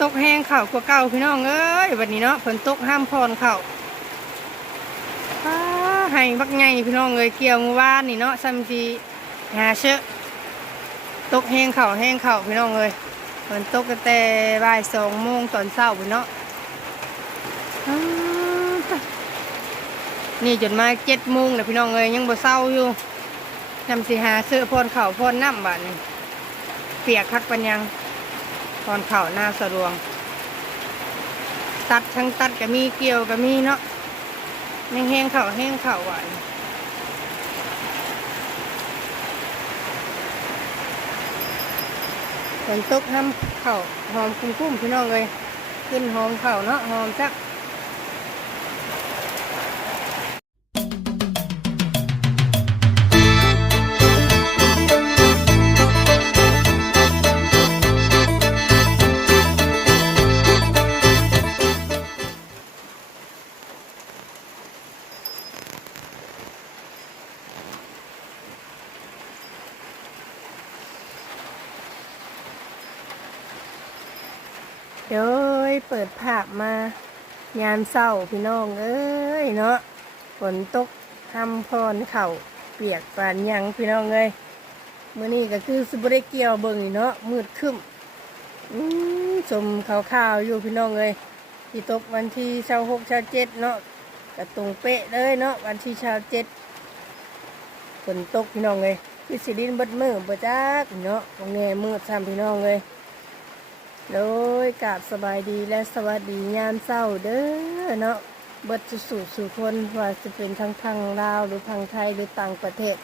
ตกแห้งเข่ากว่าเก่าพี่น้องเอ้ยวันนี้เนาะฝนตกห้ามพรเข่าอ้าให้บักไงพี่น้องเอ้ยเกี่ยวเมื่อวานนี่เนาะซัมซีหาเชอะตกแห้งเข่าแห้งเข่าพี่น้องเอ้ยฝนตกแต่บ่ายสองโมงตอนเช้าพี่เนาะอ้านี่จนมาเจ็ดโมงแล้วพี่น้องเอ้ยยังบ่เศร้าอยู่ทำสิหาเสื้อพรเข่าพรน้ำบานี่เปียกคักปัญญัง ตอนเข่าหน้าสะดวง ตัดทั้งตัดก็มีเกี่ยวก็มีเนาะไม่แห้งเข่าแห้งเข่าหวานฝนตกน้ำเข่าหอมคุ้มๆพี่น้องเลย ขึ้นหอมเข่าเนาะหอมจัก ภาพมายามเศร้าพี่น้องเอ้ยเนาะฝนตกทำพรเข่าเปียกปานยังพี่น้องเอ้ยมื้อนี้ก็คือสิบ่ได้เกียวเบิ่งนี่เนาะมืดครึ้มอืมชมขาวๆอยู่พี่น้องเอ้ยที่ตกวันที่เช้าหกเช้าเจ็ดเนาะก็ตรงเป๊ะเลยเนาะวันที่เช้าเจ็ดฝนตกพี่น้องเอ้ยคือสิดินเบิดมือบ่จักเนาะตรงแง่มืดซ้ำพี่น้องเอ้ย โดยกาบสบายดีและสวัสดียามเศร้าเด้อเนาะเบิดสุสู่สู่คนว่าจะเป็นทั้งทางลาวหรือทางไทยหรือต่างประเทศ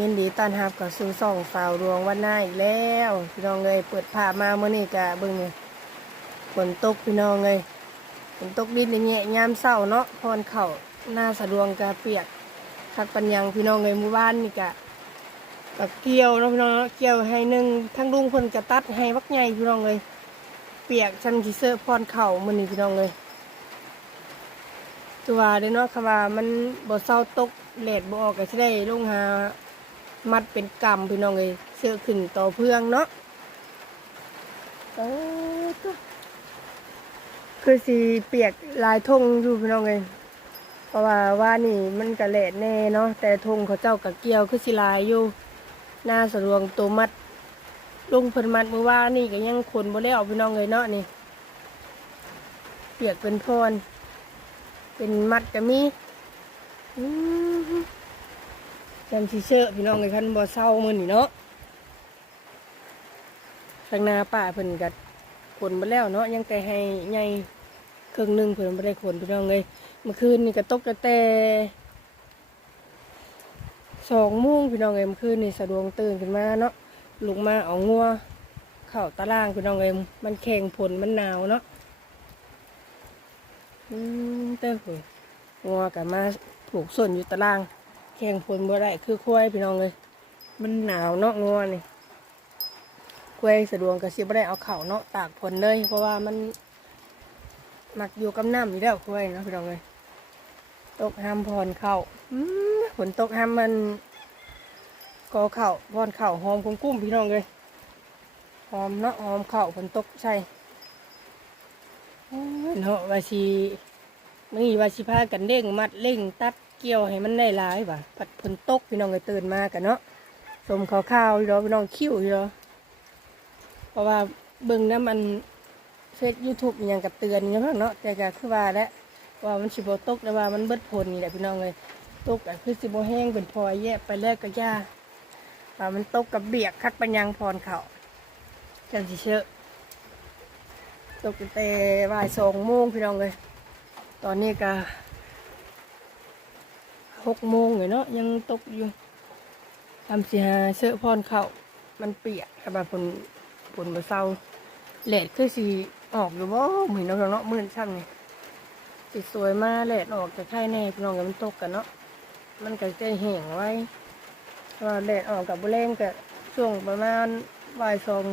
ยินดีต้อนรับกับสู่ส่องสาวดวงวันหน้าอีกแล้วพี่น้องเลยเปิดผ้ามาเมื่อนี้กะเบิ่งฝนตกพี่น้องเลยฝนตกดินอย่างเงี้ยยามเศร้าเนาะพรเข่าหน้าสะดวงกะเปียกทักปัญญังพี่น้องเลยมู่บ้านนี่กะ กับเกี่ยวเนาะพี่น้องเนาะเกี่ยวให้หนึ่งทั้งลุงเพิ่นกระตัดให้วักใหญ่พี่น้องเลยเปียกชันทีเซอร์พรเข่ามันนี่พี่น้องเลยตัวเด้เนาะคำว่ามันบ่เศร้าตกแดดบ่ออกก็สิได้ลงหามัดเป็นกำพี่น้องเลยเสื้อขึ้นต่อเพื่องเนาะเออคือสีเปียกลายทงอยู่พี่น้องเลยเพราะว่าว่านี่มันกระแหลดแน่เนาะแต่ธงเขาเจ้ากะเกี่ยวคือสิลายอยู่ หน้าสะดวงตัวมัดลุงเพิ่นมัดมือว่านี่ก็ยังขนบ่ได้ออกพี่น้องเลยเนาะนี่เปียกเป็นพรเป็นมัดก็มีอืมจำชีเชอร์พี่น้องเลยคันบ่เศร้ามือนี่เนาะทางนาป่าเพิ่นก็ขนบ่แล้วเนาะยังแต่ให้ใหญ่ครึ่งหนึงเพิ่นบ่ได้ขนพี่น้องเลยเมื่อคืนนี่ก็ตกแต่แต่ สองโมงพี่น้องเอ็มคืนนี่สะดวงตื่นขึ้นมาเนาะลุกมาเอางัวเข้าตารางพี่น้องเอ็มมันแข็งผลมันหนาวเนาะอืมเต้าหูงัวกับมาผูกส่วนอยู่ตารางแข็งผลบ่ได้คือควายพี่น้องเลยมันหนาวเนาะงัวนี่ควายสะดวงกับสิบ่ได้เอาเข่าเนาะตากผลเลย เพราะว่ามันหมักอยู่กับน้ำอยู่แล้วคุยเนาะพี่น้องเลย ตกห้ามพรเข่าอืมฝนตกห้ามมันกอเข่าพรเข่าหอมกุ้งกุ้มพี่น้องเลยหอมเนาะหอมเข่าฝนตกใช่เนาะวาชีนี่วาชีพากันเร่งมัดเร่งตัดเกี่ยวให้มันได้หลายว่ะผัดฝนตกพี่น้องเลยตื่นมากันเนาะสมข้าวข้าวอยู่เนาพี่น้องคิ้วอยู่เนาะเพราะว่าเบิ่งน้ำมันเฟซยูทูบอย่างกับเตือนอย่างเงี้ยเนาะแต่ก็คือว่าแล้ว ว่ามันสิบตกแต่ว่ามันเบิดผลนี่แหละพี่น้องเลยตกก็คือสิบแห้งเป็นพลอยแยะไปแลกกับหญ้าว่ามันตกกับเบียกคักปัญญังพรเขาจังสิเชอะตกแต่บ่ายสองโมงพี่น้องเลยตอนนี้ก็หกโมงเลยเนาะยังตกอยู่ทำสิหาเชอะพรเขามันเปียกค่ะแบบฝนฝนมาเศร้าแหลดคือสีออกอยู่บ่เหมือนเราเนาะมื่นช่างนี่ สีสวยมากแหลดออกจากไข่แน่พี่น้องกับมันตกกันเนาะมันก็จะแห้งไว้ว่าแหลดออกกับบุเรงกับช่วงประมาณบ่ายสอง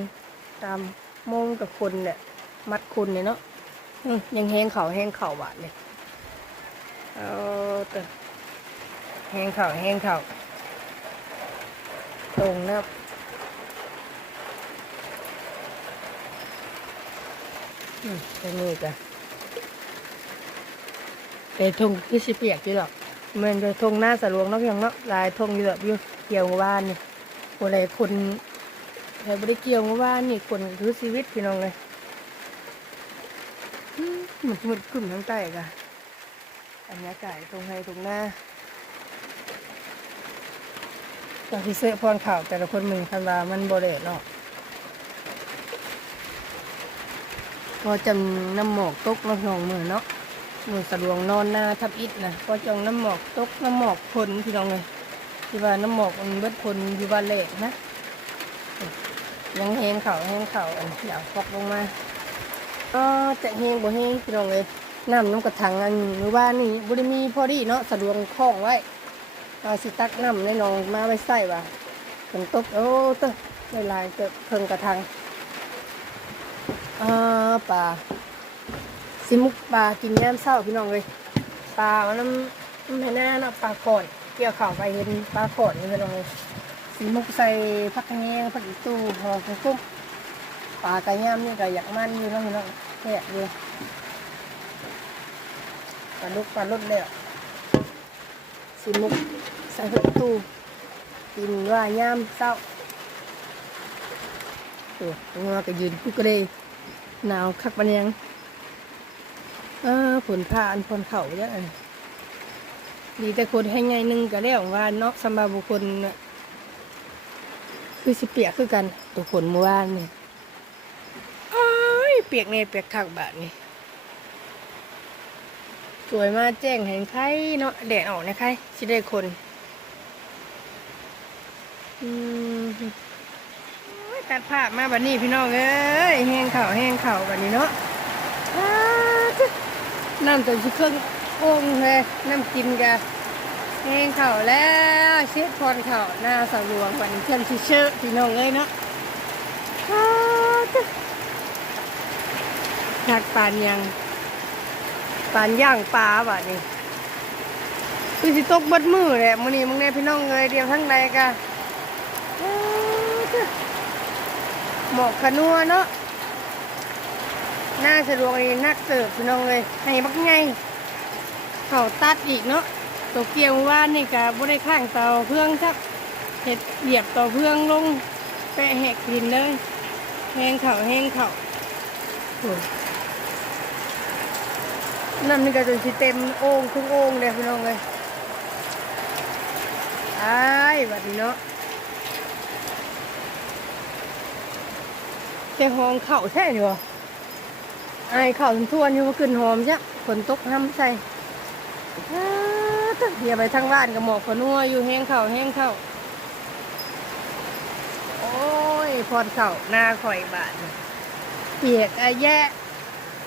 ตามโมงกับคนเนี่ยมัดคุณเนี่ยเนาะยังแห้งเข่าแห้งเข่าหวานเลยเอาแต่แห้งเข่าแห้งเข่าตรงนะอืมตรงนี้ก็ แต่ทงคือสิเปียกอยู่หรอกมันจะทงหน้าสะลวงเนาะเพียงเนาะลายทงอยู่แบบอยู่เกี่ยวกับบ้านนี่คนใดคนใครไม่ได้เกี่ยวกับบ้านนี่คนคือชีวิตพี่น้องเลยอืมมันมืดขึ้นทั้งใต้กะบรรยากาศตรงไห้ตรงหน้าตอนที่เสื้อพรข่าวแต่ละคนมึงคันว่ามันโบเดตเนาะพอจำน้ำหมอกตกน้ำหนองมือเนาะ มือสะดวงนอนหน้าทับอิดนะพอจองน้ำหมอกตกน้ำหมอกพลพี่น้องเลยที่ว่าน้ำหมอกมันเบิดพลอยู่บ้านเละนะยังแห้งเข่าแห้งเข่าอันอยากฟอกลงมาก็จะแห้งบ่แห้งพี่น้องเลยน้ำน้ำกระถังอันหรือว่านี่บริมีพอดีเนาะสะดวงคล้องไว้เราสิตักน้ำในหนองมาไว้ใส่ว่าฝนตกโอ้เตอะได้ลายเกิดเพิ่งกระถังอ่าปลา สิมุกปลากินยามเศร้าพี่น้องเลยปลาเอาน้ำน้ำให้หน้าเนาะปลาก่อนเกี่ยวข่าวไปเห็นปลาก่อนนี่พี่น้องเลยสิมุกใส่ผักแงงผักอีตู้หอกุ้งกุ้งปลากระยามนี่ก็อยากมันอยู่เนาะพี่น้องแค่อยู่ปลาลุกปลาลดแล้วสิมุกใส่ผักอีตู้กินว่ายามเศร้าโอ้ยงอก็ยืนกูกระเดยหนาวคักบันยัง เออผลผ่านผลเข่าเยอะอันดีแต่คนให้ไงหนึงก็แล้วว่าเนาะสำหรับบุคคลคือสิเปียกคือกันตัวคนเมื่อวานนี่อ้ยเปียกเนี่ยเปียกคักบาทนี่สวยมากแจ้งเห็นใครเนาะแดดออกนะใครสิได้คนอืมตัดภาพมาบัดนี้พี่น้องเอ้ยแห้งเข่าแห้งเข่าวบัดนี้เนาะ น้ำตัวชิเครื่องโอ่งเลยน้ำกินกะแห้งเข่าแล้วเช็ดพรเข่าหน้าสาวหลวงบันเพื่อนชิเชอร์พี่น้องเอ้ยเนาะอ้าจ้ะอยากปานยังปานย่างปลาบัดนี้คือสิตกบดมือแหละมื้อนี้มึงแน่พี่น้องเอ้ยเดียวทั้งใดกะหมอกขนัวเนาะ หน้าสะดวกนี่นักเติบพี่น้องเลยให้บักไงเขาตัดอีกเนาะตัวเกียวว่านนี่กะบ่ได้ข้างเตาเพื่องสักเห็ดเหยียบต่อเพื่องลงแปะแหกดินเลยแห้งเข่าแห้งเข่าโอ้ยน้ำนี่ก็จนสิเต็มโอ่งครึ่งโอ่งเลยพี่น้องเลยไอ้บัดนี้เนาะแต่หอมเข่าแท้ดีวะ ไอายเข่าทวนอยู่ว่ากลิ่นหอมจ้ะฝนตกห้ำใส่เดี๋ยวไปทางบ้านกับหมอกขนัวอยู่แห้งเข่าแห้งเข่าโอ้ยพอดเข่าหน้าข่อยบาดนี่เปียกอะแยะ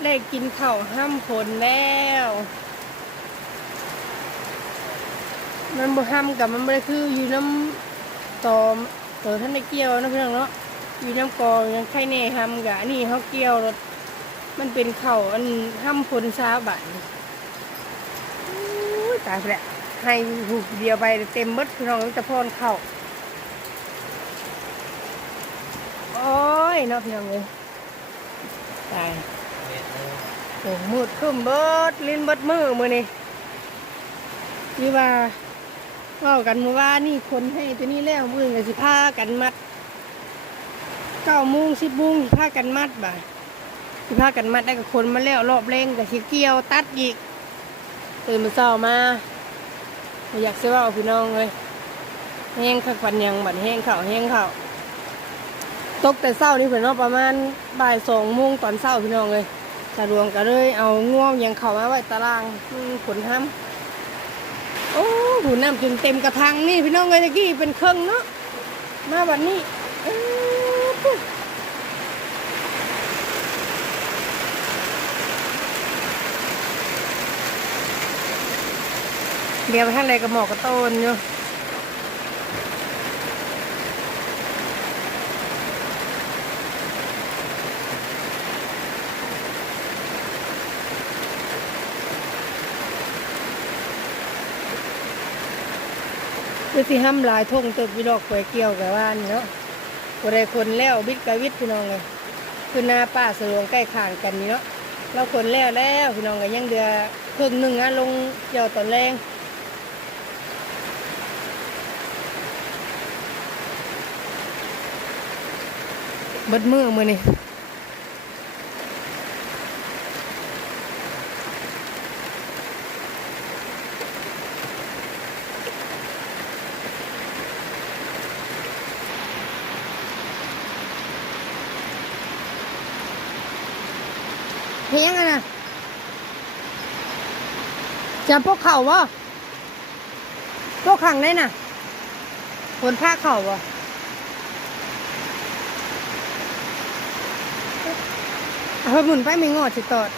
ได้กินเข่าห้ำฝนแล้ว มันบ่ห้ำกับมันบ่ได้คืออยู่น้ำตอมเออท่านได้เกี่ยวนะเพี่องเนาะอยู่น้ำกองยังไข่แน่ห้ำกะนี่เขาเกี่ยวรถ มันเป็นเข่าอันห้ำพลซาบันอู้ยตายไปแล้วให้หูเดียวไปเต็มเบิดพี่น้องจะพรเข่าโอ้ยเนาะพี่น้องเลยตายโอ้มืดขึ้นเบิดลิ้นเบิดมือมือนี่นี่ว่าเว่ากันเมื่อวานี่คนให้ตัวนี้แล้วมือกับสิผ้ากันมัดเก้าโมงสิบโมงพากันมัดบ่าย สิพากันมัดได้กับคนมาแล้วรอบเร่งกับสิเกี่ยวตัดอีกตื่นมาเช้ามาอยากเสียว่าพี่น้องเลยแห้งขักปันยังบัดแห้งเข่าแห้งเข่าตกแต่เช้านี่เพิ่นเนาประมาณบ่ายสองโมงตอนเช้าพี่น้องเลยสะดวงก็เลยเอาง่วงยังเข่ามาไว้ตารางอืมขนห้ำโอ้หูน้ำจนเต็มกระทังนี่พี่น้องเลยตะกี้เป็นเครื่องเนาะมาบัดนี้ เดี๋ยวไปทางใดกับหมอกกระโตนอยู่คือสิห้ำหลายทงเตึกวิดอกกวยเกี่ยวกับว่านเนาะบ่ได้คนแล้วบิดกับวิดพี่น้องเลยคือหน้าป้าสลวงใกล้ข้างกันนี่เนาะเราคนแล้วแล้วพี่น้องก็ยังเดือครึ่งหนึ่งอะลงเกี่ยวตอนแรง บิดมือมือนี่เฮียงอะนะจะพวกเข่าวะพวกขังได้น่ะคนผ้าเข่าวะ เอาไปหมุนไปไม่งอดสิตอด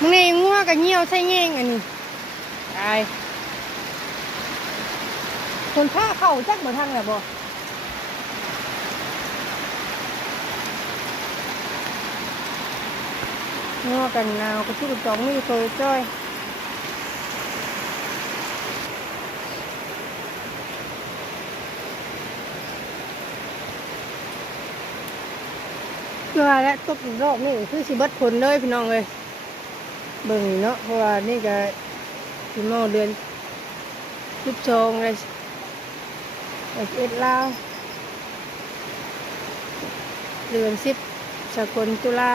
มึงเนี่ยงัวกับเงี้ยวใช่เงี้ยงอันนี้ตายคนผ้าเข่าจักบ่ทางแหละบ่งอกันนาวกระชุกกระจองมีเคยจ้อย เพื่อและตบรอบนี่คือสิบัดผลเลยพี่น้องเลยเบิ่งเนาะเพราะว่านี่ก็สิมาเดือนสิบสองเลยเอ็ดลาวเดือนสิบสกลตุลา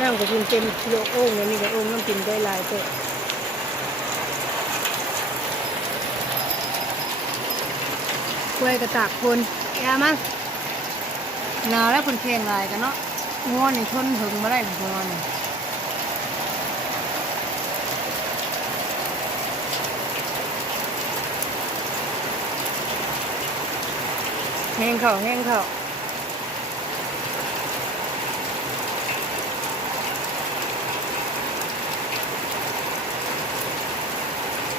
น้ำก็กินเต็มโลโอ่งเลยนี่ก็โอ่งน้ำกินได้หลายตัวกล้วยกระตากคนแยามั้งหนาวแล้วคนแข่งลายกันเนาะงอนนี่ทนหึงมาได้งอนนี่แห้งเข่าแห้งเข่า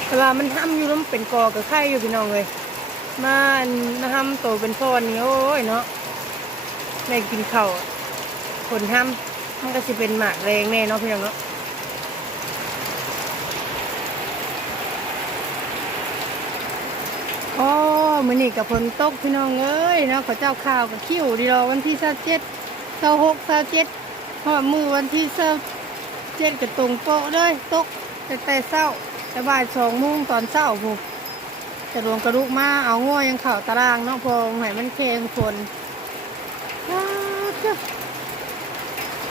เวลามันห้ำอยู่แล้วมันเป็นกอกับไข่อยู่พี่น้องเลยมันมาห้ำโตเป็นฟอนนี่โอ้ยเนาะในกินเข้าวอะคนห้ำมันก็สิเป็นหมากแรงแน่เนาะพี่น้องเนาะโอ้มือนี่กับฝนตกพี่น้องเอ้ยเนาะขอเจ้าข่าวกับคิวดีรอวันที่เศร้าเจ็ดเศร้าหกเศร้าเจ็ดพอมือวันที่เศร้าเจ็ดกับตรงโป๊ะเลยตกแต่แต่เศร้า แต่บ่ายสองโมงตอนเช้าพูจะรวมกระดูกมาเอาง่อยังเข่าตารางเนาะพอให้มันเคงคน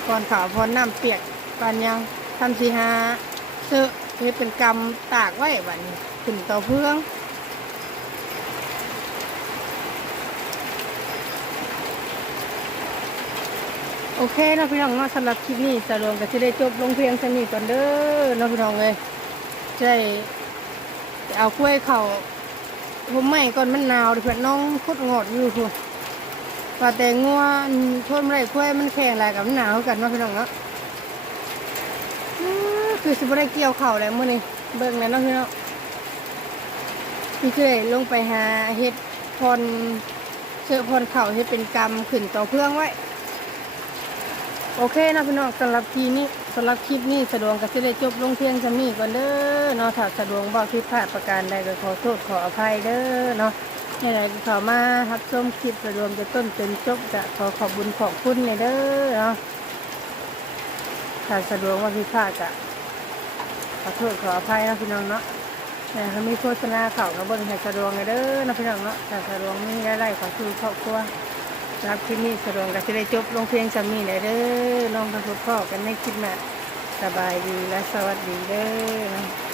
ก่อนข่าวพอน้ำเปียกปานยังทำสีหาเสื้อเฮ็ดเป็นกำตากไว้บัดนี้ขึ้นต่อเพื่องโอเคนะพี่น้องเนาะสำหรับคลิปนี้จะรวมกันที่ได้จบลงเพียงเท่านี้ก่อนเด้อนะพี่น้องเลย ใช่เอากล้วยเขาผมไม่ก่อนมันหนาวเพื่อนน้องคุดงอดอยู่คือว่าแต่งัวทนไม่ได้กล้วยมันแข็งอะไรกับมันหนาวกันเนาพี่น้องเนาะคือสิบได้เกี่ยวเข่าแล้วมื่อนี้เบิ่งแล้วเนาะพี่น้องพี่เคยลงไปหาเฮ็ดพรเสื้อพรเข่าเฮ็ดเป็นกรรมขึ้นต่อเพื่องไว้ โอเคนะพี่น้องสำหรับทีนี้ สำหรับคลิปนี้สะดวกก็จะได้จบลงเพียงจำนี้ก่อนเด้อเนาะถ้าสะดวกบอกผิดพลาดประการใดก็ขอโทษขออภัยเด้อเนาะยังไงก็ขอมารับชมคลิปสะดวกจะต้นจนจบจะขอขอบบุญขอบคุณในเด้อเนาะถ้าสะดวกว่าผิดพลาดก็ขอโทษขออภัยนะพี่น้องเนาะแต่ถ้ามีโฆษณาเข่าก็เบิ่งให้สะดวกในเด้อนะพี่น้องเนาะถ้าสะดวกมีรายได้ขอคือครอบครัว รับคลิปนี้สะวงกันที่ได้จบลงเพียงสามีเลยเด้อลองทำพบพ่อกันในคลิปหน้าสบายดีและสวัสดีเด้อ